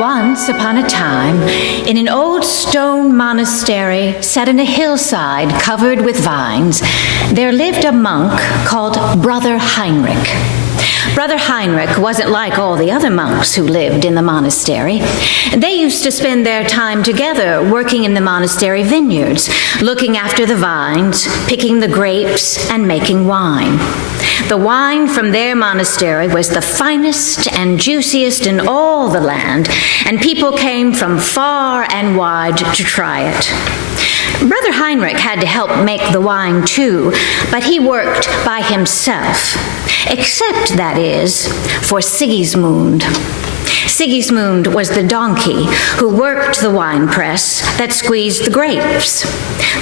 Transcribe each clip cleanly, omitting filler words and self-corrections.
Once upon a time, in an old stone monastery set in a hillside covered with vines, there lived a monk called Brother Heinrich. Brother Heinrich wasn't like all the other monks who lived in the monastery. They used to spend their time together working in the monastery vineyards, looking after the vines, picking the grapes, and making wine. The wine from their monastery was the finest and juiciest in all the land, and people came from far and wide to try it. Brother Heinrich had to help make the wine too, but he worked by himself, except, that is, for Sigismund. Sigismund was the donkey who worked the wine press that squeezed the grapes.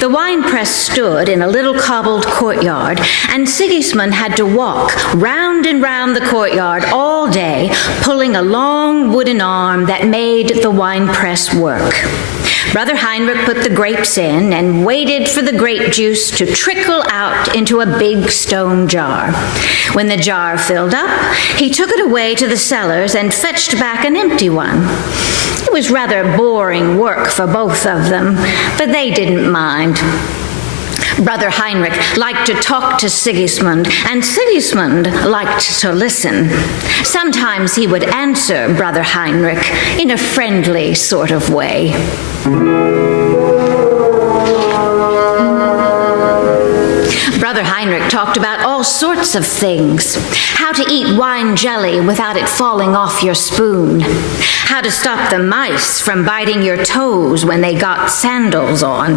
The wine press stood in a little cobbled courtyard, and Sigismund had to walk round and round the courtyard all day, pulling a long wooden arm that made the wine press work. Brother Heinrich put the grapes in and waited for the grape juice to trickle out into a big stone jar. When the jar filled up, he took it away to the cellars and fetched back an empty one. It was rather boring work for both of them, but they didn't mind. Brother Heinrich liked to talk to Sigismund, and Sigismund liked to listen. Sometimes he would answer Brother Heinrich in a friendly sort of way. Brother Heinrich talked about all sorts of things. How to eat wine jelly without it falling off your spoon. How to stop the mice from biting your toes when they got sandals on.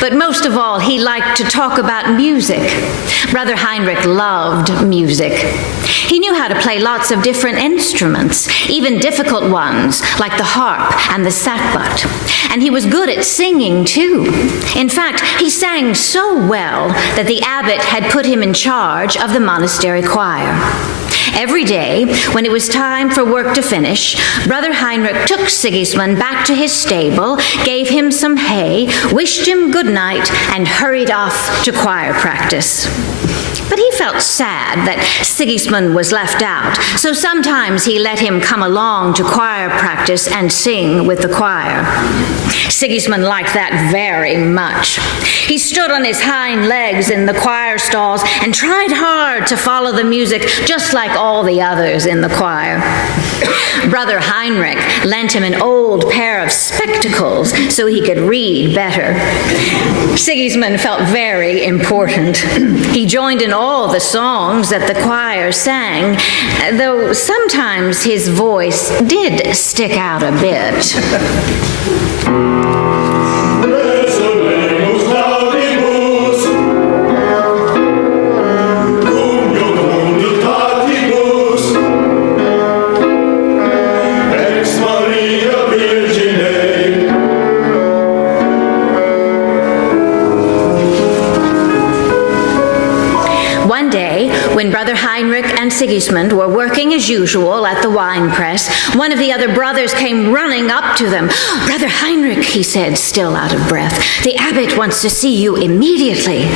But most of all, he liked to talk about music. Brother Heinrich loved music. He knew how to play lots of different instruments, even difficult ones like the harp and the sackbut. And he was good at singing, too. In fact, he sang so well that the abbot had put him in charge of the monastery choir. Every day, when it was time for work to finish, Brother Heinrich took Sigismund back to his stable, gave him some hay, wished him good night, and hurried off to choir practice. But he felt sad that Sigismund was left out, so sometimes he let him come along to choir practice and sing with the choir. Sigismund liked that very much. He stood on his hind legs in the choir stalls and tried hard to follow the music, just like all the others in the choir. Brother Heinrich lent him an old pair of spectacles so he could read better. Sigismund felt very important. He joined in all the songs that the choir sang, though sometimes his voice did stick out a bit. When Brother Heinrich and Sigismund were working as usual at the wine press, one of the other brothers came running up to them. "Brother Heinrich," he said, still out of breath, "the abbot wants to see you immediately."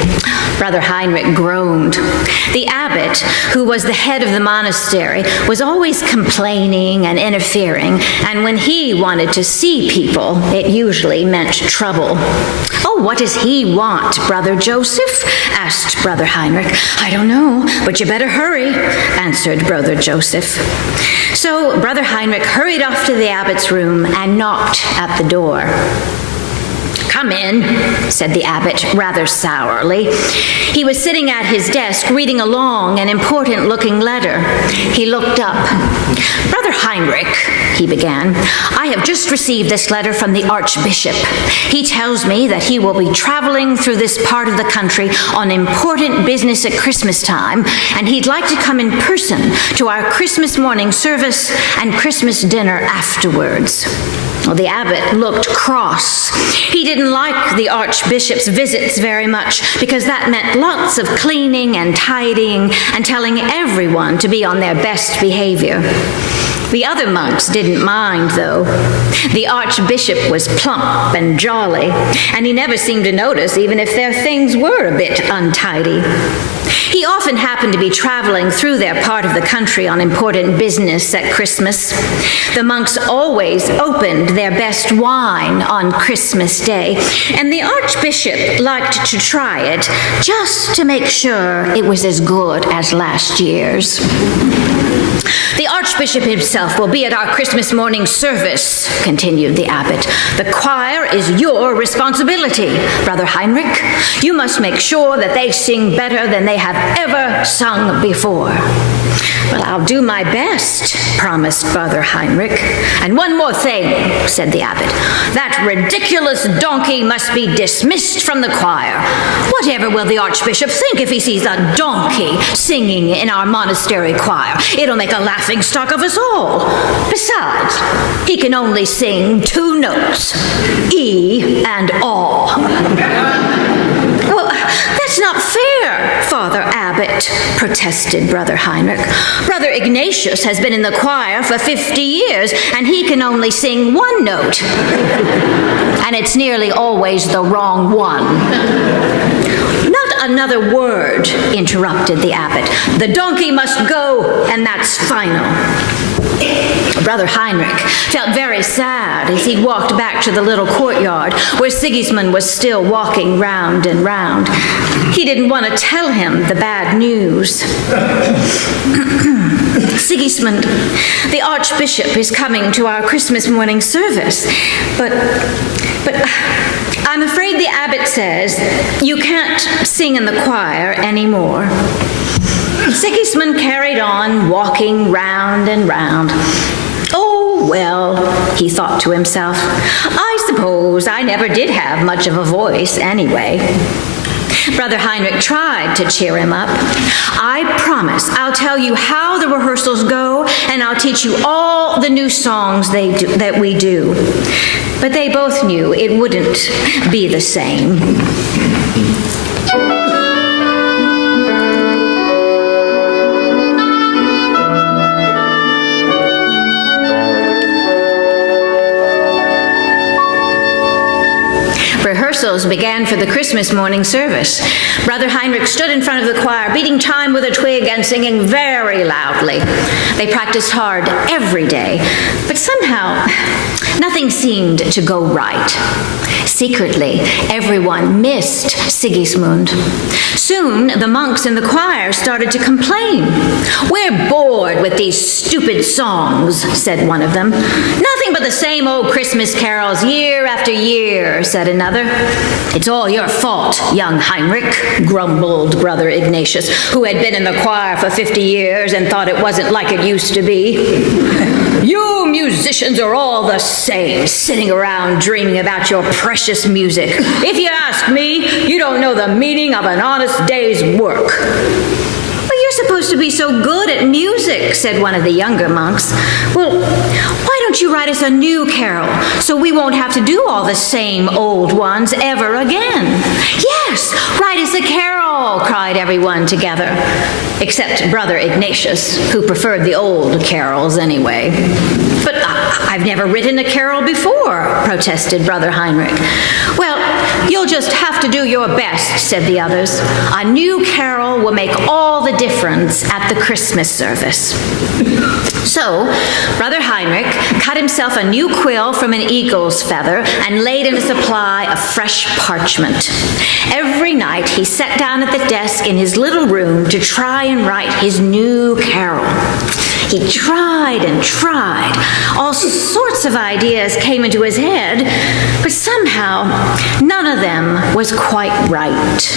Brother Heinrich groaned. The abbot, who was the head of the monastery, was always complaining and interfering, and when he wanted to see people, it usually meant trouble. "Oh, what does he want, Brother Joseph?" asked Brother Heinrich. "I don't know, but you better hurry," answered Brother Joseph. So Brother Heinrich hurried off to the abbot's room and knocked at the door. "Come in," said the abbot rather sourly. He was sitting at his desk reading a long and important-looking letter. He looked up. "Brother Heinrich," he began, "I have just received this letter from the Archbishop. He tells me that he will be traveling through this part of the country on important business at Christmas time, and he'd like to come in person to our Christmas morning service and Christmas dinner afterwards." Well, the abbot looked cross. He didn't like the Archbishop's visits very much because that meant lots of cleaning and tidying and telling everyone to be on their best behavior. The other monks didn't mind, though. The archbishop was plump and jolly, and he never seemed to notice even if their things were a bit untidy. He often happened to be traveling through their part of the country on important business at Christmas. The monks always opened their best wine on Christmas Day, and the archbishop liked to try it just to make sure it was as good as last year's. The archbishop himself will be at our Christmas morning service, continued the abbot. The choir is your responsibility, Brother Heinrich. You must make sure that they sing better than they have ever sung before. Well, I'll do my best, promised Brother Heinrich. And one more thing, said the abbot. That ridiculous donkey must be dismissed from the choir. Whatever will the archbishop think if he sees a donkey singing in our monastery choir? It'll make a laughingstock of us all. Besides, he can only sing 2 notes, E and Aw. Well, that's not fair, Father Abbot, protested Brother Heinrich. Brother Ignatius has been in the choir for 50 years, and he can only sing 1 note. And it's nearly always the wrong one. Not another word, interrupted the abbot. The donkey must go, and that's final. Brother Heinrich felt very sad as he walked back to the little courtyard where Sigismund was still walking round and round. He didn't want to tell him the bad news. Sigismund, the archbishop is coming to our Christmas morning service, but I'm afraid the abbot says you can't sing in the choir anymore. Sigismund carried on, walking round and round. Oh, well, he thought to himself, I suppose I never did have much of a voice anyway. Brother Heinrich tried to cheer him up. I promise I'll tell you how the rehearsals go, and I'll teach you all the new songs that we do. But they both knew it wouldn't be the same. Rehearsals began for the Christmas morning service. Brother Heinrich stood in front of the choir, beating time with a twig and singing very loudly. They practiced hard every day, but somehow nothing seemed to go right. Secretly, everyone missed Sigismund. Soon, the monks in the choir started to complain. We're bored with these stupid songs, said one of them. Nothing but the same old Christmas carols year after year, said another. It's all your fault, young Heinrich, grumbled Brother Ignatius, who had been in the choir for 50 years and thought it wasn't like it used to be. You musicians are all the same, sitting around dreaming about your precious music. If you ask me, you don't know the meaning of an honest day's work. But you're supposed to be so good at music, said one of the younger monks. Well, why don't you write us a new carol so we won't have to do all the same old ones ever again? Yes, write us a carol, cried everyone together, except Brother Ignatius, who preferred the old carols anyway. But I've never written a carol before, protested Brother Heinrich. Well, you'll just have to do your best, said the others. A new carol will make all the difference at the Christmas service. So, Brother Heinrich cut himself a new quill from an eagle's feather and laid in a supply of fresh parchment. Every night he sat down at the desk in his little room to try and write his new carol. He tried and tried. All sorts of ideas came into his head, but somehow none of them was quite right.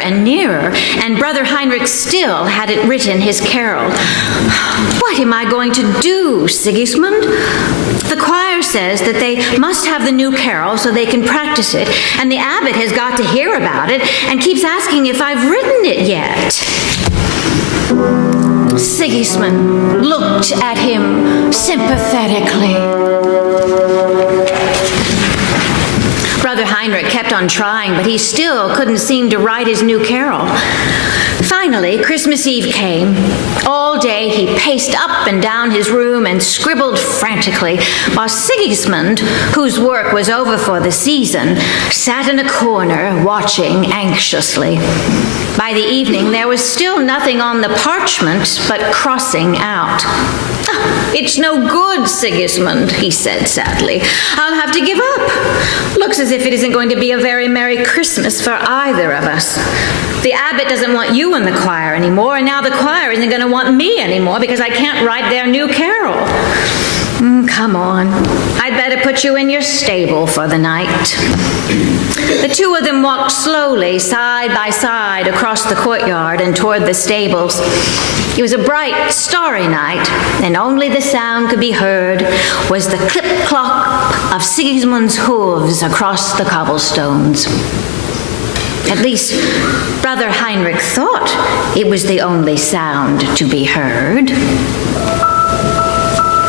And nearer, and Brother Heinrich still hadn't written his carol. What am I going to do, Sigismund? The choir says that they must have the new carol so they can practice it, and the abbot has got to hear about it and keeps asking if I've written it yet. Sigismund looked at him sympathetically. Brother Heinrich kept on trying, but he still couldn't seem to write his new carol. Finally, Christmas Eve came. All day he paced up and down his room and scribbled frantically, while Sigismund, whose work was over for the season, sat in a corner watching anxiously. By the evening, there was still nothing on the parchment but crossing out. "It's no good, Sigismund," he said sadly. "I'll have to give up. Looks as if it isn't going to be a very Merry Christmas for either of us. The abbot doesn't want you in the choir anymore, and now the choir isn't going to want me anymore because I can't write their new carol. Come on, I'd better put you in your stable for the night." The two of them walked slowly, side by side, across the courtyard and toward the stables. It was a bright, starry night, and only the sound could be heard was the clip-clop of Sigismund's hooves across the cobblestones. At least, Brother Heinrich thought it was the only sound to be heard.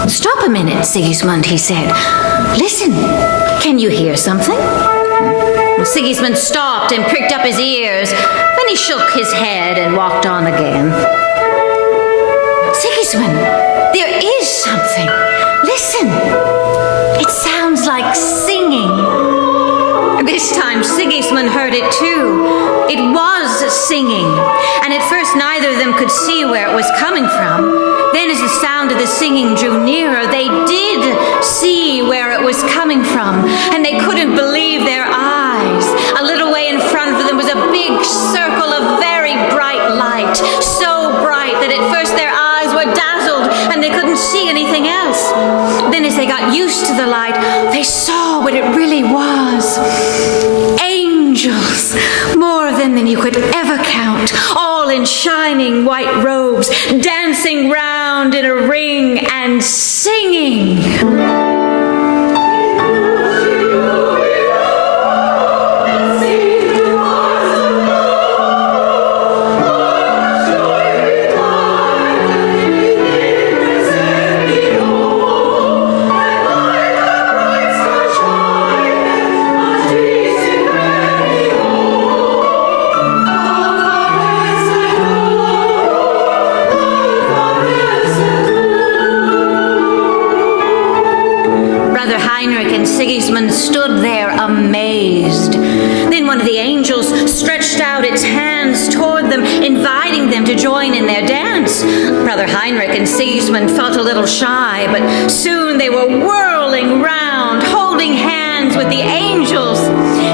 "Stop a minute, Sigismund," he said. "Listen, can you hear something?" Sigismund stopped and pricked up his ears. Then he shook his head and walked on again. "Sigismund, there is something. Listen. It sounds like singing." This time Sigismund heard it too. It was singing, and at first neither of them could see where it was coming from. Then as the sound of the singing drew nearer, they did see where it was coming from, and they couldn't believe their eyes. A little way in front of them was a big circle of very bright light, so bright that at first their eyes were dazzled and they couldn't see anything else. Then as they got used to the light, they saw what it really was. Angels, more of them than you could ever count, all in shining white robes, dancing round in a ring and singing. Sigismund stood there amazed. Then one of the angels stretched out its hands toward them, inviting them to join in their dance. Brother Heinrich and Sigismund felt a little shy, but soon they were whirling round, holding hands with the angels.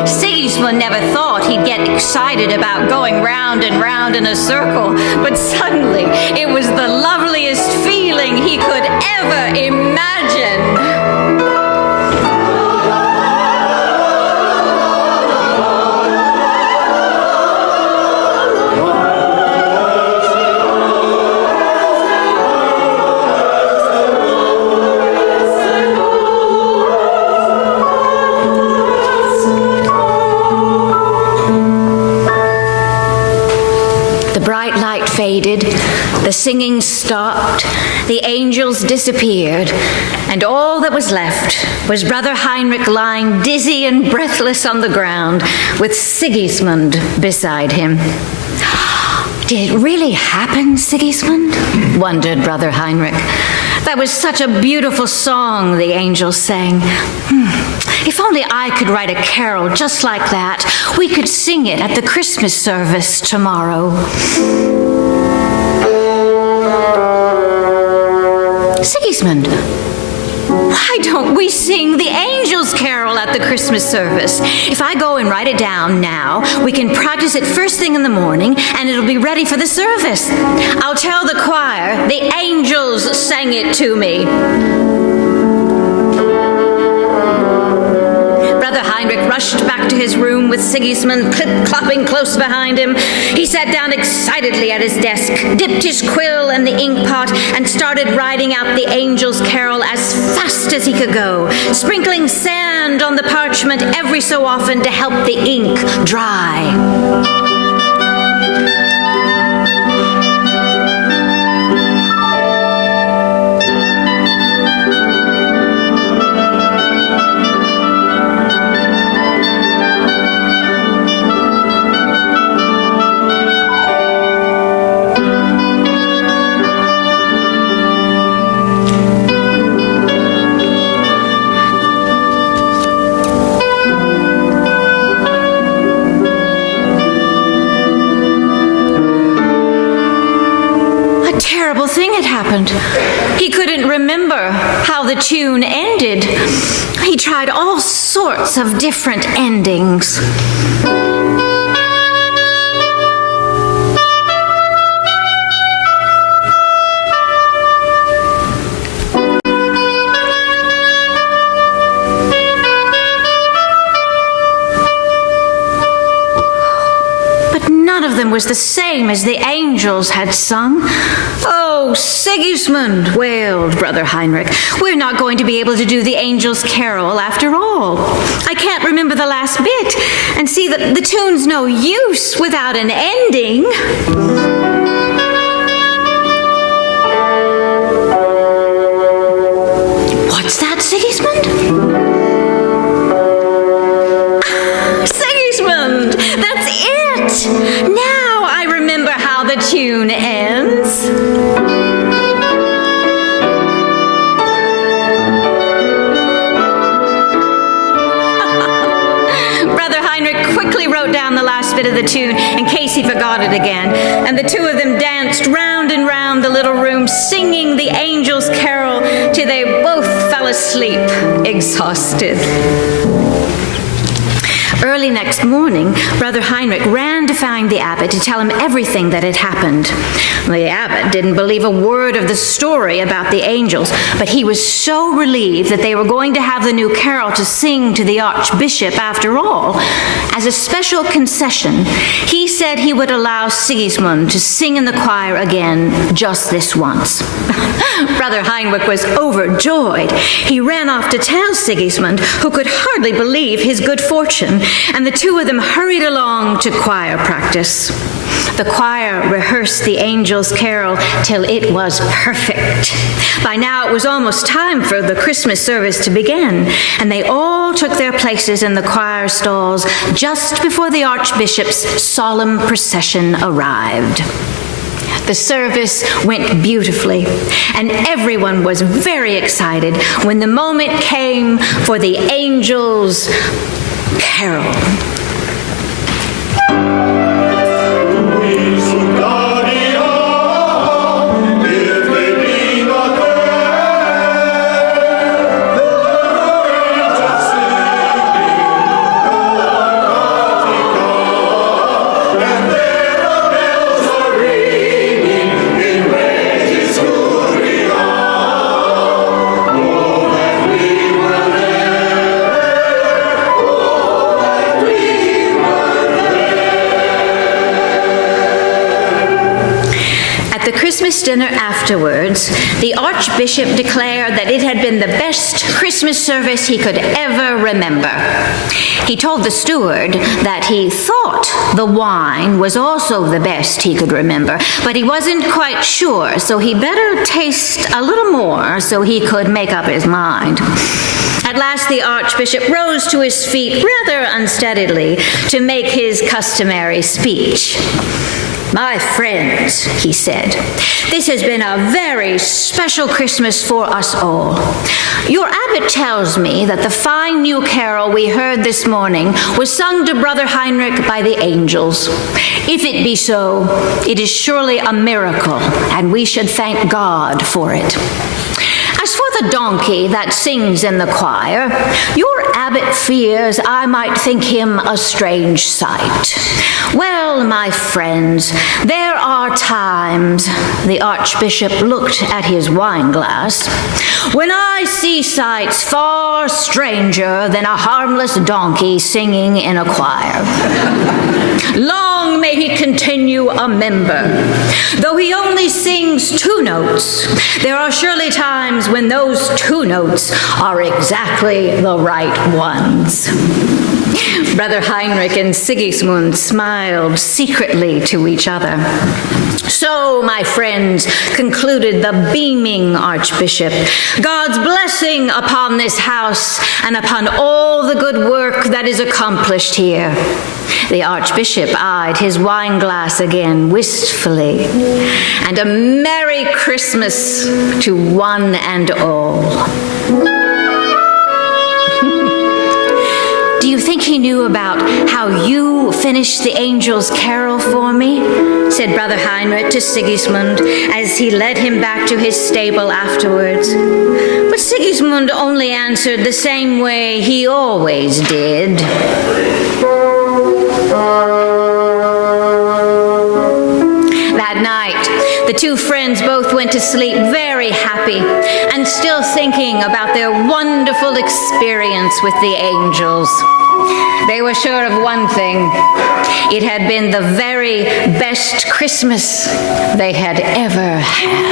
Sigismund never thought he'd get excited about going round and round in a circle, but suddenly it was the loveliest feeling he could ever imagine. Faded, the singing stopped, the angels disappeared, and all that was left was Brother Heinrich lying dizzy and breathless on the ground with Sigismund beside him. "Did it really happen, Sigismund?" wondered Brother Heinrich. "That was such a beautiful song the angels sang. If only I could write a carol just like that, we could sing it at the Christmas service tomorrow." "Sigismund, why don't we sing the angels' carol at the Christmas service? If I go and write it down now, we can practice it first thing in the morning, and it'll be ready for the service. I'll tell the choir the angels sang it to me." Brother Heinrich rushed back to his room with Sigismund clip-clopping close behind him. He sat down excitedly at his desk, dipped his quill in the ink pot, and started writing out the angel's carol as fast as he could go, sprinkling sand on the parchment every so often to help the ink dry. happened. He couldn't remember how the tune ended. He tried all sorts of different endings. Was the same as the angels had sung. "Oh, Sigismund," wailed Brother Heinrich, "we're not going to be able to do the angels' carol after all. I can't remember the last bit, and see that the tune's no use without an ending." "What's that, Sigismund?" "Sigismund, that's it! Now I remember how the tune ends." Brother Heinrich quickly wrote down the last bit of the tune in case he forgot it again, and the two of them danced round and round the little room, singing the angels' carol till they both fell asleep, exhausted. Early next morning, Brother Heinrich ran to find the abbot to tell him everything that had happened. The abbot didn't believe a word of the story about the angels, but he was so relieved that they were going to have the new carol to sing to the archbishop after all. As a special concession, he said he would allow Sigismund to sing in the choir again just this once. Brother Heinrich was overjoyed. He ran off to tell Sigismund, who could hardly believe his good fortune, and the two of them hurried along to choir practice. The choir rehearsed the angels' carol till it was perfect. By now it was almost time for the Christmas service to begin, and they all took their places in the choir stalls just before the archbishop's solemn procession arrived. The service went beautifully, and everyone was very excited when the moment came for the angels' carol. Christmas dinner afterwards, the Archbishop declared that it had been the best Christmas service he could ever remember. He told the steward that he thought the wine was also the best he could remember, but he wasn't quite sure, so he better taste a little more so he could make up his mind. At last the Archbishop rose to his feet rather unsteadily to make his customary speech. "My friends," he said, "this has been a very special Christmas for us all. Your abbot tells me that the fine new carol we heard this morning was sung to Brother Heinrich by the angels. If it be so, it is surely a miracle, and we should thank God for it. As for the donkey that sings in the choir, your abbot fears I might think him a strange sight. Well, my friends, there are times," the Archbishop looked at his wineglass, "when I see sights far stranger than a harmless donkey singing in a choir. Long may he continue a member. Though he only sings 2 notes, there are surely times when those 2 notes are exactly the right ones." Brother Heinrich and Sigismund smiled secretly to each other. "So, my friends," concluded the beaming Archbishop, "God's blessing upon this house and upon all the good work that is accomplished here." The Archbishop eyed his wineglass again wistfully. "And a Merry Christmas to one and all." Do you think he knew about how you finish the angel's carol for me?" said Brother Heinrich to Sigismund as he led him back to his stable afterwards. But Sigismund only answered the same way he always did. That night, the two friends both went to sleep very happy and still thinking about their wonderful experience with the angels. They were sure of one thing. It had been the very best Christmas they had ever had.